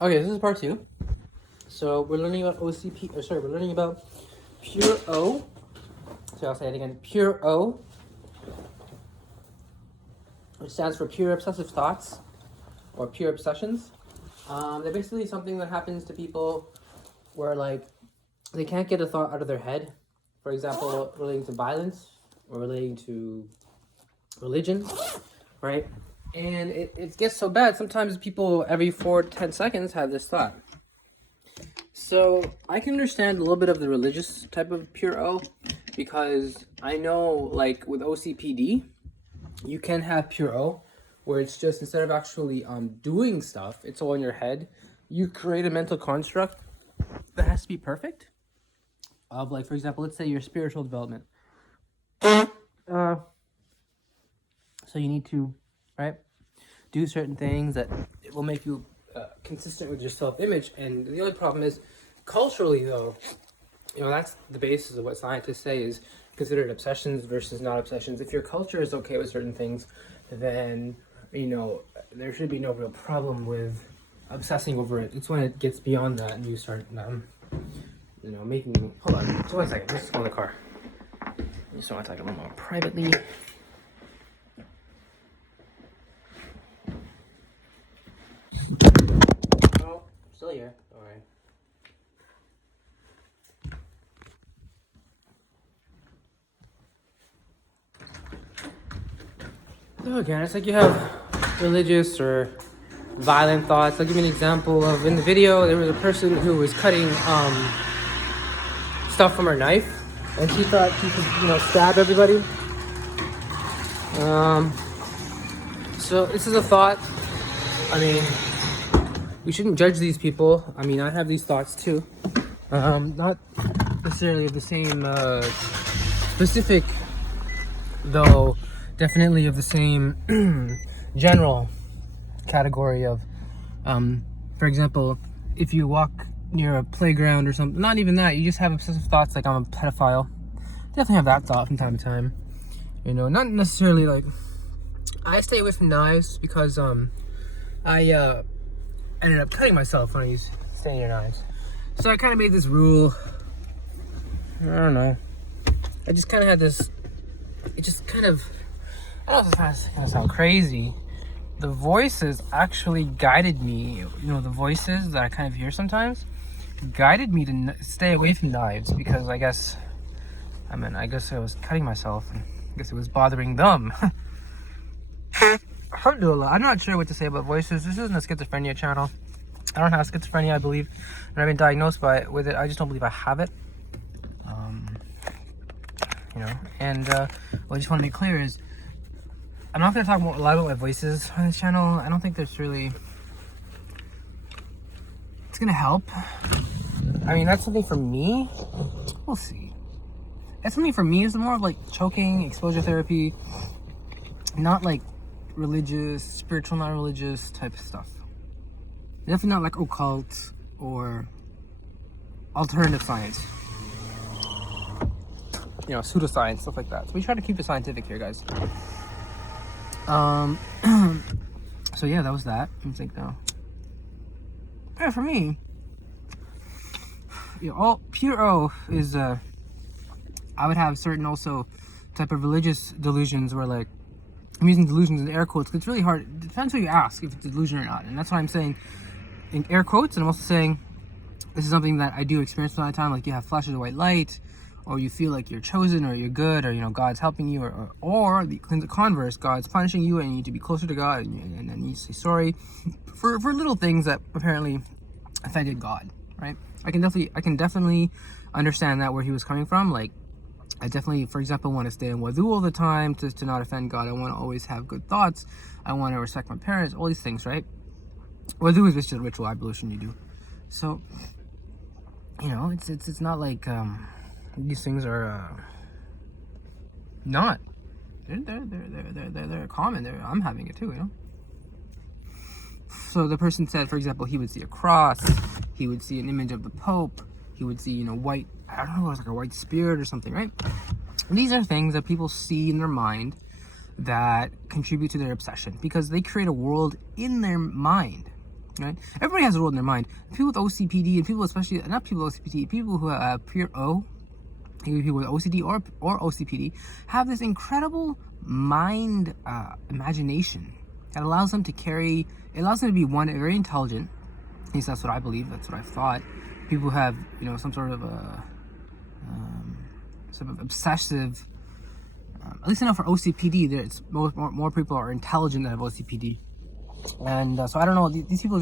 Okay, this is part two. So we're learning about OCP. We're learning about pure O. So I'll say it again. Pure O, which stands for pure obsessive thoughts or pure obsessions. They're basically something that happens to people where they can't get a thought out of their head. For example, relating to violence or relating to religion, right? And it gets so bad. Sometimes people every 4 to 10 seconds have this thought. So I can understand a little bit of the religious type of pure O because I know like with OCPD, you can have pure O where it's just instead of actually doing stuff, it's all in your head. You create a mental construct that has to be perfect. Of like, for example, let's say your spiritual development. So you need to, right, do certain things that it will make you consistent with your self-image. And the only problem is, culturally though, that's the basis of what scientists say is considered obsessions versus not obsessions. If your culture is okay with certain things, then there should be no real problem with obsessing over it. It's when it gets beyond that and you start making. Hold on, just 1 second. Let's go in the car. I just want to talk a little more privately. Oh, still here. All right. So again, it's like you have religious or violent thoughts. I'll give you an example of in the video. There was a person who was cutting stuff from her knife, and she thought she could, stab everybody. So this is a thought. I mean, we shouldn't judge these people. I mean, I have these thoughts too. Not necessarily of the same specific, though definitely of the same general category of, for example, if you walk near a playground or something, not even that, you just have obsessive thoughts like I'm a pedophile. Definitely have that thought from time to time. Not necessarily like, I stay away from knives because I ended up cutting myself when I used stained knives. So I kind of made this rule. I don't know. I just kind of had this. It just kind of. I don't know if it's kind of sound crazy. The voices actually guided me. The voices that I kind of hear sometimes guided me to stay away from knives because I guess I was cutting myself and I guess it was bothering them. Alhamdulillah. I'm not sure what to say about voices. This isn't a schizophrenia channel. I don't have schizophrenia, I believe, and I've been diagnosed with it. I just don't believe I have it. And what I just want to make clear is I'm not going to talk a lot about my voices on this channel. I don't think there's really... It's going to help. I mean, that's something for me. We'll see. That's something for me. It's more of like choking, exposure therapy, not like religious, spiritual, not religious type of stuff. Definitely not like occult or alternative science. Pseudoscience, stuff like that. So we try to keep it scientific here, guys. So yeah, that was that. I think now. Yeah, for me, all pure O is I would have certain also type of religious delusions where like I'm using delusions in air quotes because it's really hard. It depends who you ask if it's a delusion or not, and that's why I'm saying in air quotes. And I'm also saying this is something that I do experience from time to time. Like you have flashes of white light, or you feel like you're chosen, or you're good, or God's helping you, or the converse, God's punishing you, and you need to be closer to God, and then you say sorry for little things that apparently offended God, right? I can definitely understand that where he was coming from. Like I definitely, for example, want to stay in wudu all the time to not offend God. I want to always have good thoughts. I want to respect my parents. All these things, right? Wudu is just a ritual ablution you do. So it's not like these things are not. They're common. I'm having it too, So the person said, for example, he would see a cross, he would see an image of the Pope, he would see, white, I don't know, it was like a white spirit or something, right? And these are things that people see in their mind that contribute to their obsession because they create a world in their mind. right? Everybody has a role in their mind. People with OCPD and people, especially not people with OCPD, people who have pure O, people with OCD or OCPD, have this incredible mind imagination that allows them to carry. It allows them to be very intelligent. At least that's what I believe. That's what I've thought. People who have some sort of obsessive. At least I know for OCPD, there's more people are intelligent that have OCPD. And so I don't know. These people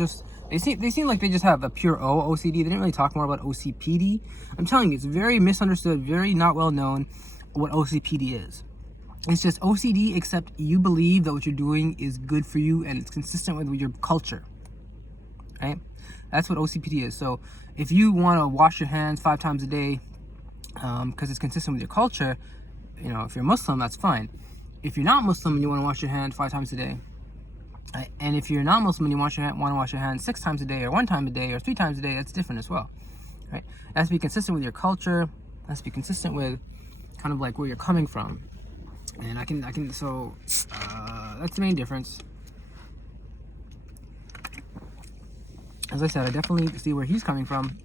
they seem like they just have a pure OCD. They didn't really talk more about OCPD. I'm telling you, it's very misunderstood, very not well known what OCPD is. It's just OCD, except you believe that what you're doing is good for you and it's consistent with your culture. Right? That's what OCPD is. So if you want to wash your hands 5 times a day because it's consistent with your culture, if you're Muslim, that's fine. If you're not Muslim and you want to wash your hands 5 times a day, and if you're not Muslim and you want to wash your hands 6 times a day or 1 time a day or 3 times a day, that's different as well, right? It has to be consistent with your culture. It has to be consistent with kind of like where you're coming from. And so that's the main difference. As I said, I definitely see where he's coming from,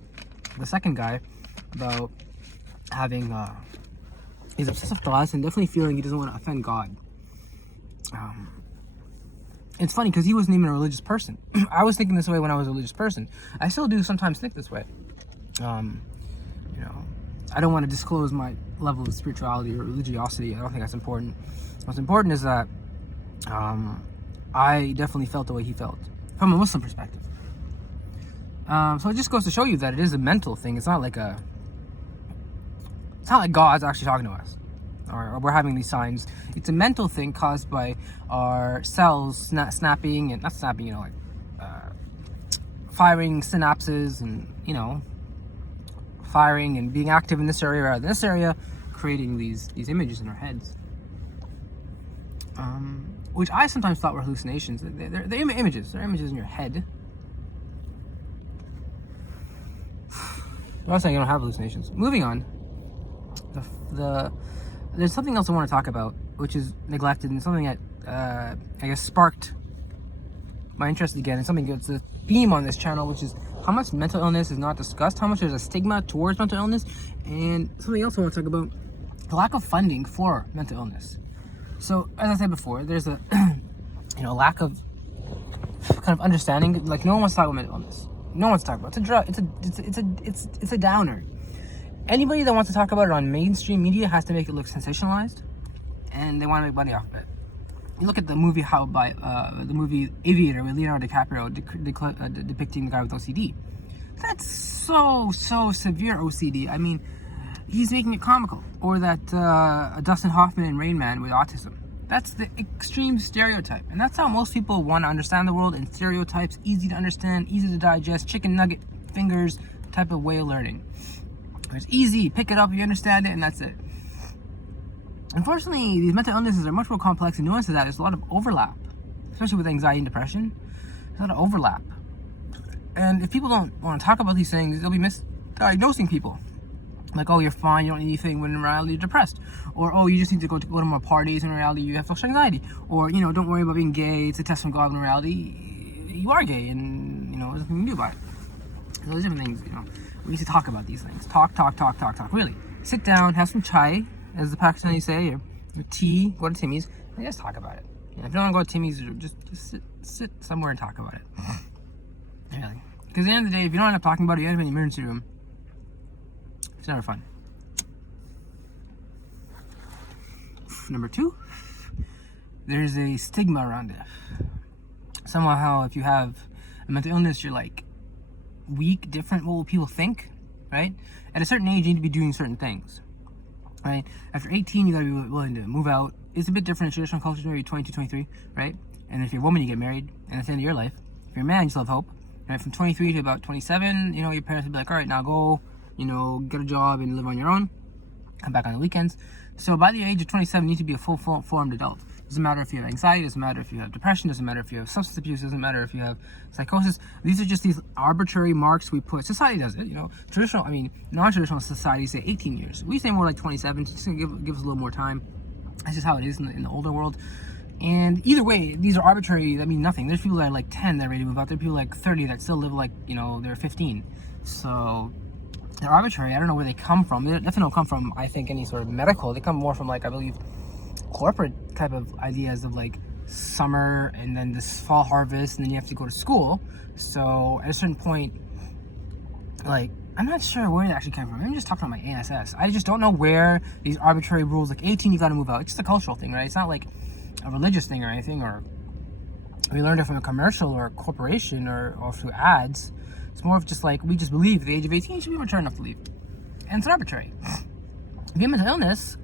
the second guy, about having these obsessive thoughts and definitely feeling he doesn't want to offend God. It's funny because he wasn't even a religious person. I was thinking this way when I was a religious person. I still do sometimes think this way. I don't want to disclose my level of spirituality or religiosity. I don't think that's important. What's important is that I definitely felt the way he felt from a Muslim perspective. So it just goes to show you that it is a mental thing. It's not like God's actually talking to us, or we're having these signs. It's a mental thing caused by our cells snapping and not snapping, firing synapses and firing and being active in this area rather than this area, creating these images in our heads, which I sometimes thought were hallucinations. They're images. They're images in your head. I'm not saying you don't have hallucinations. Moving on. There's something else I want to talk about, which is neglected and something that I guess sparked my interest again, and something that's a theme on this channel, which is how much mental illness is not discussed, how much there's a stigma towards mental illness, and something else I want to talk about, the lack of funding for mental illness. So, as I said before, there's a lack of kind of understanding. Like, no one wants to talk about mental illness. No one wants to talk about it. It's a drug. It's a downer. Anybody that wants to talk about it on mainstream media has to make it look sensationalized, and they want to make money off of it. You look at the movie the movie Aviator with Leonardo DiCaprio depicting the guy with OCD. That's so severe OCD. I mean, he's making it comical. Or that Dustin Hoffman in Rain Man with autism. That's the extreme stereotype, and that's how most people want to understand the world, in stereotypes, easy to understand, easy to digest, chicken nugget fingers type of way of learning. It's easy, pick it up, you understand it, and that's it. Unfortunately, these mental illnesses are much more complex and nuanced than that. There's a lot of overlap, especially with anxiety and depression. There's a lot of overlap. And if people don't want to talk about these things, they'll be misdiagnosing people. Like, oh, you're fine, you don't need anything, when in reality you're depressed. Or, oh, you just need to go to more parties, when in reality you have social anxiety. Or, don't worry about being gay, it's a test from God, when in reality you are gay, and, there's nothing you can do about it. So there's different things, we need to talk about these things. Talk. Really. Sit down, have some chai, as the Pakistanis say, or tea, go to Timmy's, and just talk about it. If you don't want to go to Timmy's, just sit somewhere and talk about it. Really. Because at the end of the day, if you don't end up talking about it, you end up in the emergency room. It's never fun. Number 2, there's a stigma around it. Somehow, if you have a mental illness, you're like weak, different. What will people think, right? At a certain age, you need to be doing certain things, right? After 18, you gotta be willing to move out. It's a bit different in traditional cultures, maybe 22, 23, right? And if you're a woman, you get married, and that's the end of your life. If you're a man, you still have hope. Right? From 23 to about 27, your parents will be like, all right, now go, get a job and live on your own. Come back on the weekends. So by the age of 27, you need to be a full-formed adult. Doesn't matter if you have anxiety, doesn't matter if you have depression, doesn't matter if you have substance abuse, doesn't matter if you have psychosis. These are just these arbitrary marks we put. Society does it, non-traditional societies say 18 years. We say more like 27, just to give us a little more time. That's just how it is in the older world. And either way, these are arbitrary. That means nothing. There's people that are like 10 that are ready to move out. There are people like 30 that still live like, you know, they're 15. So they're arbitrary. I don't know where they come from. They definitely don't come from, I think, any sort of medical. They come more from, like, I believe, corporate type of ideas of like summer and then this fall harvest, and then you have to go to school. So at a certain point, like, I'm not sure where it actually came from. I'm just talking about my ASS. I just don't know where these arbitrary rules, like 18, you got to move out. It's just a cultural thing, right? It's not like a religious thing or anything, or we learned it from a commercial or a corporation or through ads. It's more of just like, we just believe the age of 18 should be mature enough to leave. And it's arbitrary. If you have mental illness,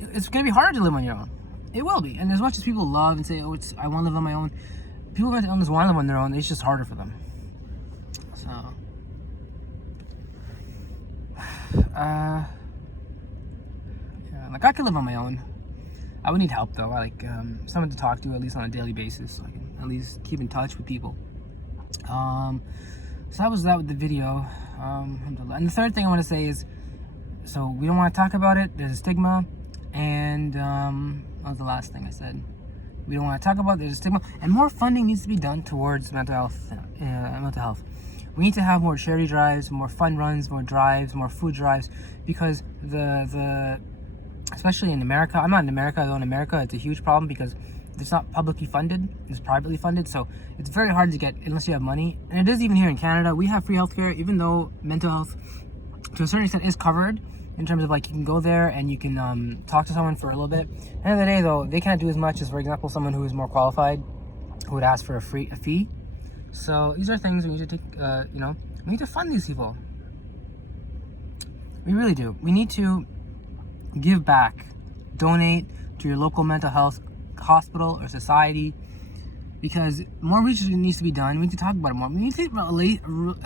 it's going to be hard to live on your own. It will be. And as much as people love and say, oh, I want to live on my own, people with mental illness want to live on their own. It's just harder for them. So, yeah, like, I could live on my own. I would need help, though. I like someone to talk to, at least on a daily basis, so I can at least keep in touch with people. So that was that with the video. And the third thing I want to say is, so we don't want to talk about it. There's a stigma. And what was the last thing I said? We don't want to talk about it. There's a stigma. And more funding needs to be done towards mental health. We need to have more charity drives, more fun runs, more drives, more food drives, because the especially in America, I'm not in America, though in America it's a huge problem because it's not publicly funded, it's privately funded, so it's very hard to get unless you have money. And it is even here in Canada. We have free healthcare, even though mental health to a certain extent is covered in terms of like you can go there and you can talk to someone for a little bit. At the end of the day, though, they can't do as much as, for example, someone who is more qualified who would ask for a fee. So these are things we need to take, we need to fund these people. We really do. We need to give back, donate to your local mental health hospital or society, because more research needs to be done. We need to talk about it more. We need to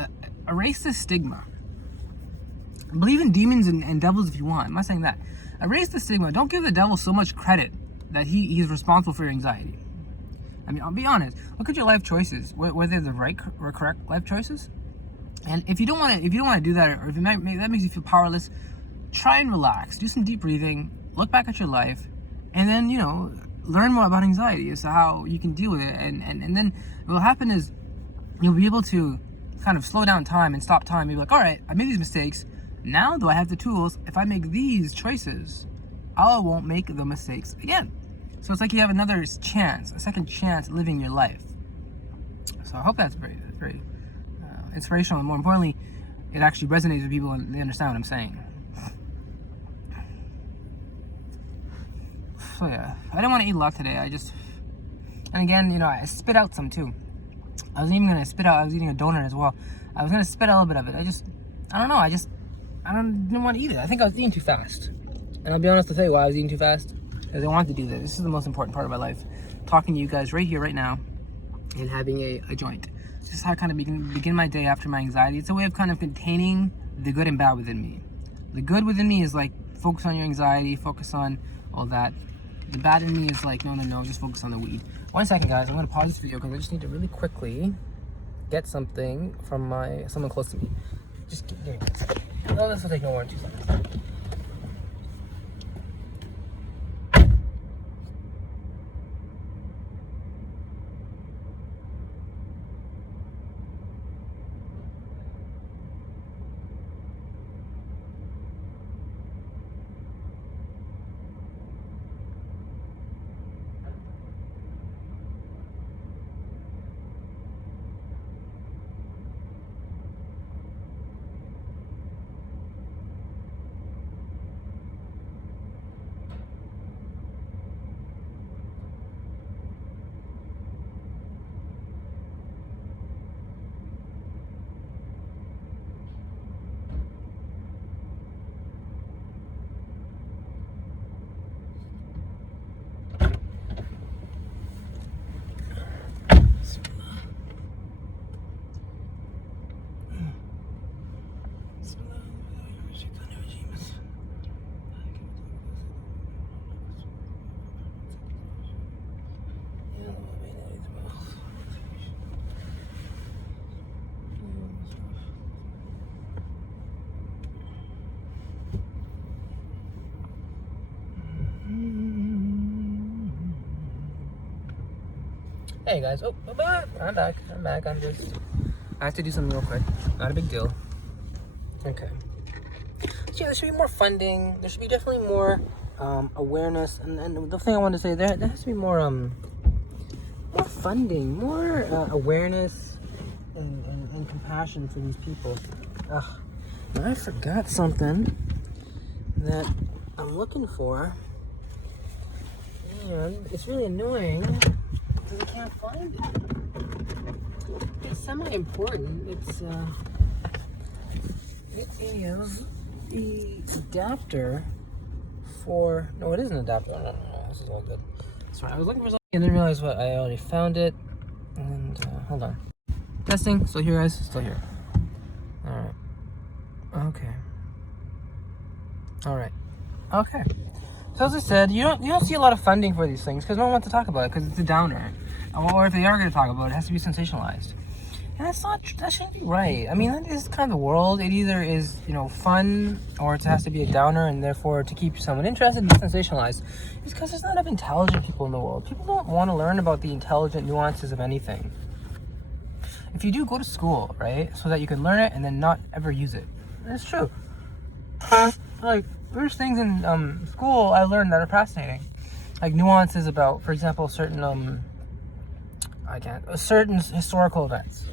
erase this stigma. Believe in demons and devils if you want. I'm not saying that. Erase the stigma. Don't give the devil so much credit that he's responsible for your anxiety. I mean, I'll be honest. Look at your life choices. Whether they're the right or correct life choices. And if you don't want to do that, or if that makes you feel powerless, try and relax. Do some deep breathing. Look back at your life, and then learn more about anxiety as to how you can deal with it. And then what will happen is you'll be able to kind of slow down time and stop time. You'll be like, all right, I made these mistakes. Now, do I have the tools? If I make these choices, I won't make the mistakes again. So it's like you have another chance, a second chance living your life. So I hope that's very inspirational, and more importantly, it actually resonates with people and they understand what I'm saying. So yeah, I didn't want to eat a lot today. And again, I spit out some too. I wasn't even gonna spit out. I was eating a donut as well. I was gonna spit out a little bit of it. I don't know. I didn't want to eat it. I think I was eating too fast. And I'll be honest, I'll tell you why I was eating too fast. Because I wanted to do this. This is the most important part of my life. Talking to you guys right here, right now, and having a joint. This is how I kind of begin my day after my anxiety. It's a way of kind of containing the good and bad within me. The good within me is like, focus on your anxiety, focus on all that. The bad in me is like, no, just focus on the weed. 1 second, guys. I'm going to pause this video because I just need to really quickly get something from someone close to me. Just give me a second. No, this will take no more than 2 seconds. Hey guys, oh, I'm back. I'm just, I have to do something real quick. Not a big deal. Okay. So yeah, there should be more funding. There should be definitely more awareness. And the thing I want to say, there has to be more funding, more awareness and compassion for these people. Ugh. I forgot something that I'm looking for. And it's really annoying because I can't find it. It's semi-important. It's the adapter for. No, it isn't an adapter. No. This is all good. Sorry, I was looking for something and then realized what I already found it. And hold on. Testing. Still here, guys. Still here. All right. Okay. So as I said, you don't see a lot of funding for these things because no one wants to talk about it because it's a downer. Or if they are going to talk about it, it has to be sensationalized. And that shouldn't be right. I mean, that is kind of the world. It either is, fun or it has to be a downer, and therefore to keep someone interested, it's sensationalized. It's because there's not enough intelligent people in the world. People don't want to learn about the intelligent nuances of anything. If you do, go to school, right? So that you can learn it and then not ever use it. That's true. Like, there's things in school I learned that are fascinating. Like nuances about, for example, certain historical events.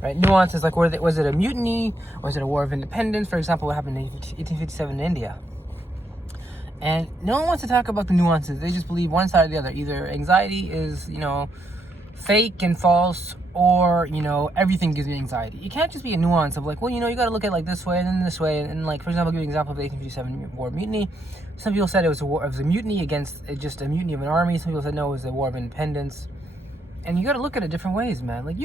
Right? Nuances like was it a mutiny? Was it a war of independence? For example, what happened in 1857 in India? And no one wants to talk about the nuances. They just believe one side or the other. Either anxiety is, fake and false, or, everything gives me anxiety. You can't just be a nuance of like, well, you got to look at it like this way and then this way. And like, for example, I'll give you an example of the 1857 war mutiny. Some people said it was a mutiny against just a mutiny of an army. Some people said no, it was a war of independence. And you got to look at it different ways, man. Like,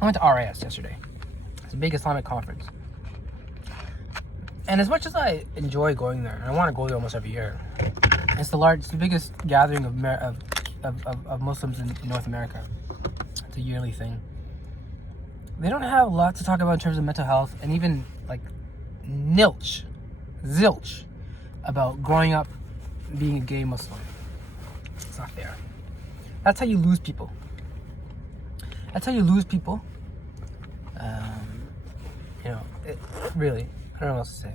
I went to RAS yesterday. It's a big Islamic conference. And as much as I enjoy going there, and I want to go there almost every year, it's the biggest gathering of Muslims in North America. It's a yearly thing. They don't have a lot to talk about in terms of mental health, and even like zilch about growing up being a gay Muslim. It's not fair. That's how you lose people. Really, I don't know what else to say.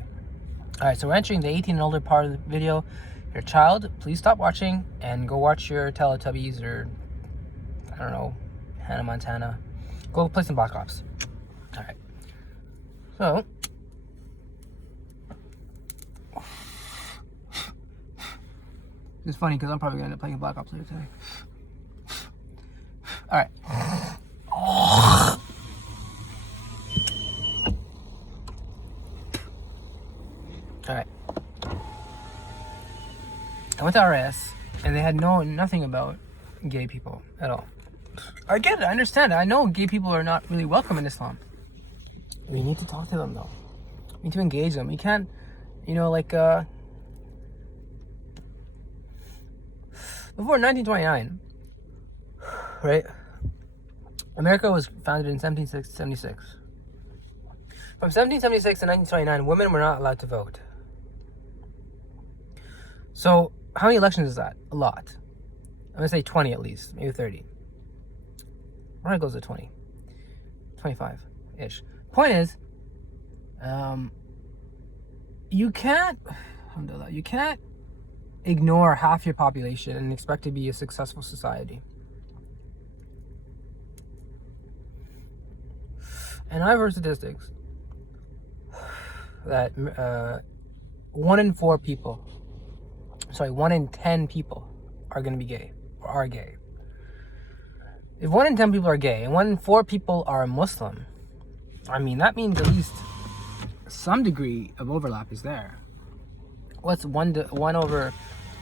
All right, so we're entering the 18 and older part of the video. If you're a child, please stop watching and go watch your Teletubbies or, I don't know, Hannah Montana. Go play some Black Ops. All right. So, it's funny because I'm probably going to end up playing Black Ops later today. All right. Alright. I went to RS and they had nothing about gay people at all. I get it, I understand it. I know gay people are not really welcome in Islam. We need to talk to them though. We need to engage them. We can't, before 1929, right? America was founded in 1776. From 1776 to 1929, women were not allowed to vote. So, how many elections is that? A lot. I'm going to say 20 at least, maybe 30. We're going to go to 20. 25-ish. Point is, you can't ignore half your population and expect to be a successful society. And I've heard statistics that 1 in 10 people are going to be gay or are gay. If 1 in 10 people are gay and 1 in 4 people are Muslim, I mean, that means at least some degree of overlap is there. What's 1 over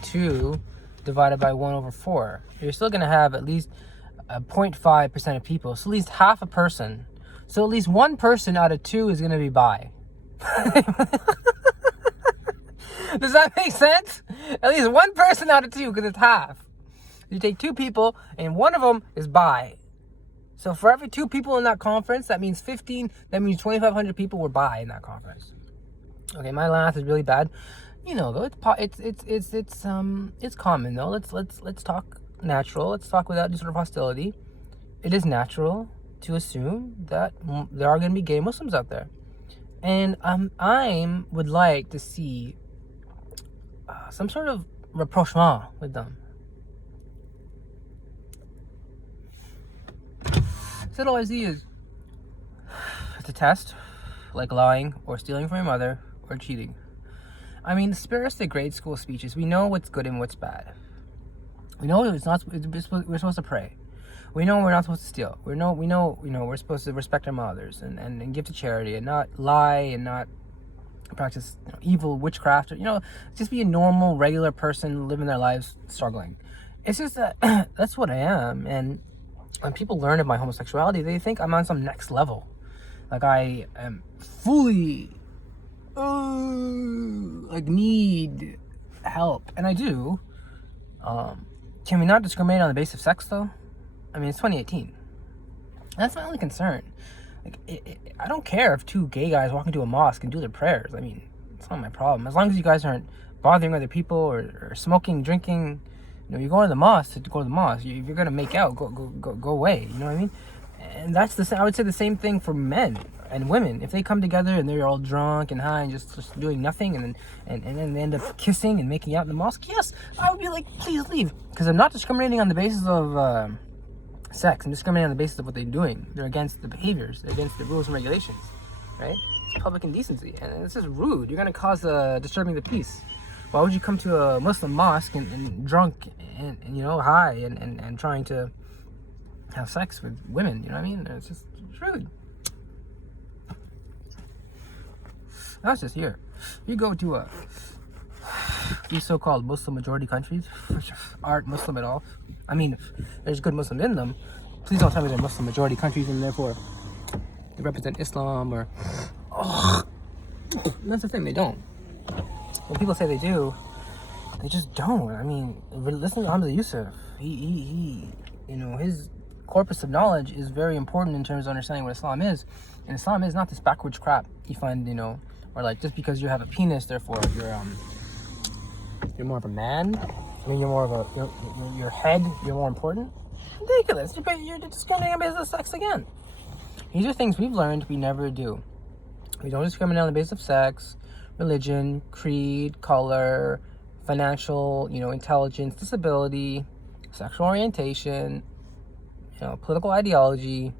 2 divided by 1 over 4? You're still going to have at least 0.5% of people. So at least half a person. So at least 1 person out of 2 is going to be bi. Does that make sense? At least 1 person out of 2, because it's half. You take 2 people, and 1 of them is bi. So for every 2 people in that conference, that means 2,500 people were bi in that conference. Okay, my math is really bad. You know, though, it's common though. Let's talk natural. Let's talk without any sort of hostility. It is natural to assume that there are going to be gay Muslims out there, and I would like to see some sort of rapprochement with them. So all I see is it's a test, like lying or stealing from your mother or cheating. I mean, spare us the grade school speeches. We know what's good and what's bad. We know it's not. We're supposed to pray. We know we're not supposed to steal. We know we're supposed to respect our mothers and give to charity and not lie and not practice evil witchcraft, or just be a normal regular person living their lives struggling. It's just that that's what I am. And when people learn of my homosexuality, they think I'm on some next level, like I am fully like need help, and I do. Can we not discriminate on the basis of sex though? I mean, it's 2018. That's my only concern. Like, I don't care if two gay guys walk into a mosque and do their prayers. I mean, it's not my problem. As long as you guys aren't bothering other people or smoking, drinking, you go to the mosque to go to the mosque. If you're gonna make out, go away. You know what I mean? And that's I would say the same thing for men and women. If they come together and they're all drunk and high and just doing nothing, and then they end up kissing and making out in the mosque, yes, I would be like, please leave, because I'm not discriminating on the basis of sex. I'm discriminating on the basis of what they're doing. They're against the behaviors. They're against the rules and regulations, right? It's public indecency, and it's just rude. You're gonna cause disturbing the peace. Why would you come to a Muslim mosque and drunk and high and trying to have sex with women? You know what I mean? It's rude. That's just here. You go to these so-called Muslim majority countries, which aren't Muslim at all. I mean, there's good Muslims in them. Please don't tell me they're Muslim majority countries and therefore they represent Islam or... That's the thing, they don't. When people say they do, they just don't. I mean, listen to Hamza Yusuf. He his corpus of knowledge is very important in terms of understanding what Islam is. And Islam is not this backwards crap you find, or like just because you have a penis, therefore you're more of a man. I mean, you're more of your head. You're more important. Ridiculous. You're discriminating on the basis of sex again. These are things we've learned we never do. We don't discriminate on the basis of sex, religion, creed, color, financial, intelligence, disability, sexual orientation, political ideology.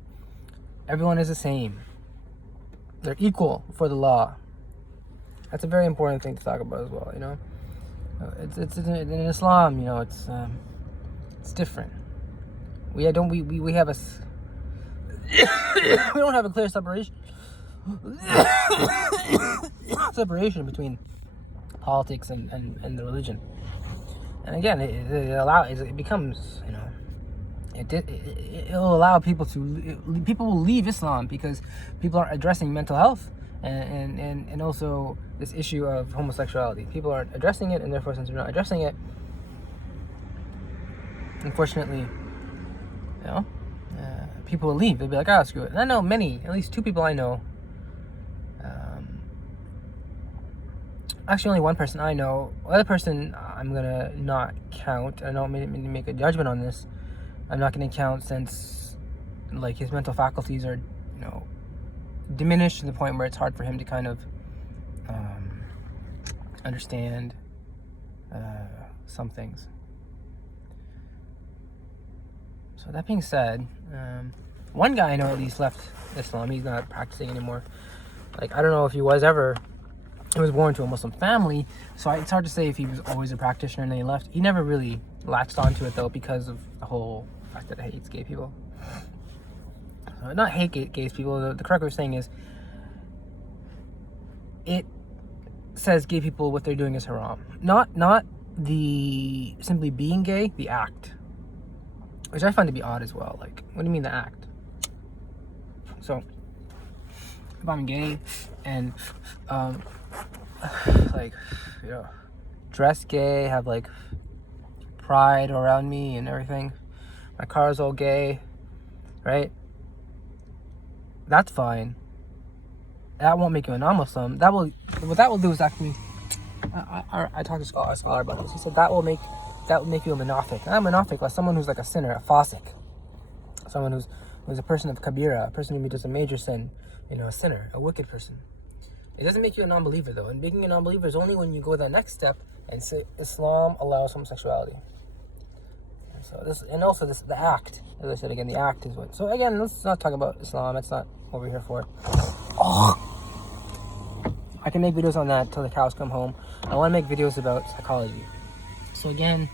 Everyone is the same. They're equal for the law. That's a very important thing to talk about as well. It's in Islam. It's different. We have a we don't have a clear separation between politics and the religion. And again, it becomes it'll allow people will leave Islam because people aren't addressing mental health and also this issue of homosexuality. People aren't addressing it, and therefore, since they're not addressing it, unfortunately, people will leave. They'll be like, "Oh, screw it." And I know at least two people I know. Actually, only one person I know. The other person I'm gonna not count. I don't mean to make a judgment on this. I'm not gonna count since, like, his mental faculties are, diminished to the point where it's hard for him to kind of understand some things. So that being said, one guy I know at least left Islam. He's not practicing anymore. Like, I don't know if he was ever. He was born to a Muslim family, so it's hard to say if he was always a practitioner and then he left. He never really latched onto it though because of the whole fact that it hates gay people. Not hate gay people. The correct way of saying is, it says gay people, what they're doing is haram. Not the simply being gay, the act, which I find to be odd as well. Like, what do you mean the act? So, if I'm gay and dress gay, have like pride around me and everything, my car is all gay, right? That's fine. That won't make you a non-Muslim. What that will do is actually I talked to a scholar about this. He said that will make you a monophic. Not a monophic, like someone who's like a sinner, a phosic. Someone who's a person of kabira, a person who does a major sin, a sinner, a wicked person. It doesn't make you a non-believer though. And making a non-believer is only when you go that next step and say Islam allows homosexuality. So the act, as I said again, the act is what. So again, let's not talk about Islam. That's not what we're here for. Oh. I can make videos on that till the cows come home. I want to make videos about psychology. So again,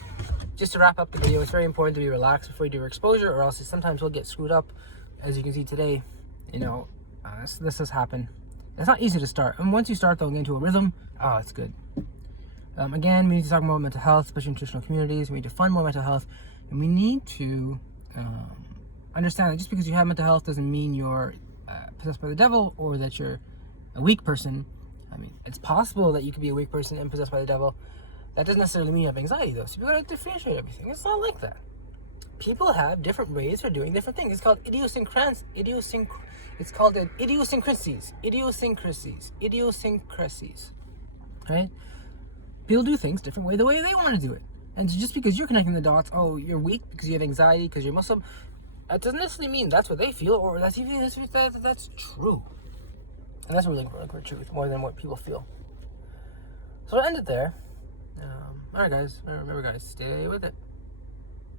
just to wrap up the video, it's very important to be relaxed before you do your exposure, or else sometimes we'll get screwed up. As you can see today, this has happened. It's not easy to start. And once you start, though, get into a rhythm, it's good. Again, we need to talk more about mental health, especially in traditional communities. We need to fund more mental health. And we need to understand that just because you have mental health doesn't mean you're possessed by the devil or that you're a weak person. I mean, it's possible that you could be a weak person and possessed by the devil. That doesn't necessarily mean you have anxiety, though. So you gotta differentiate everything. It's not like that. People have different ways for doing different things. It's called It's called idiosyncrasies. Right? People do things different way, the way they want to do it. And just because you're connecting the dots, you're weak because you have anxiety, because you're Muslim, that doesn't necessarily mean that's what they feel, or that's true. And that's really important truth, more than what people feel. So I'll end it there. Alright guys, remember guys, stay with it.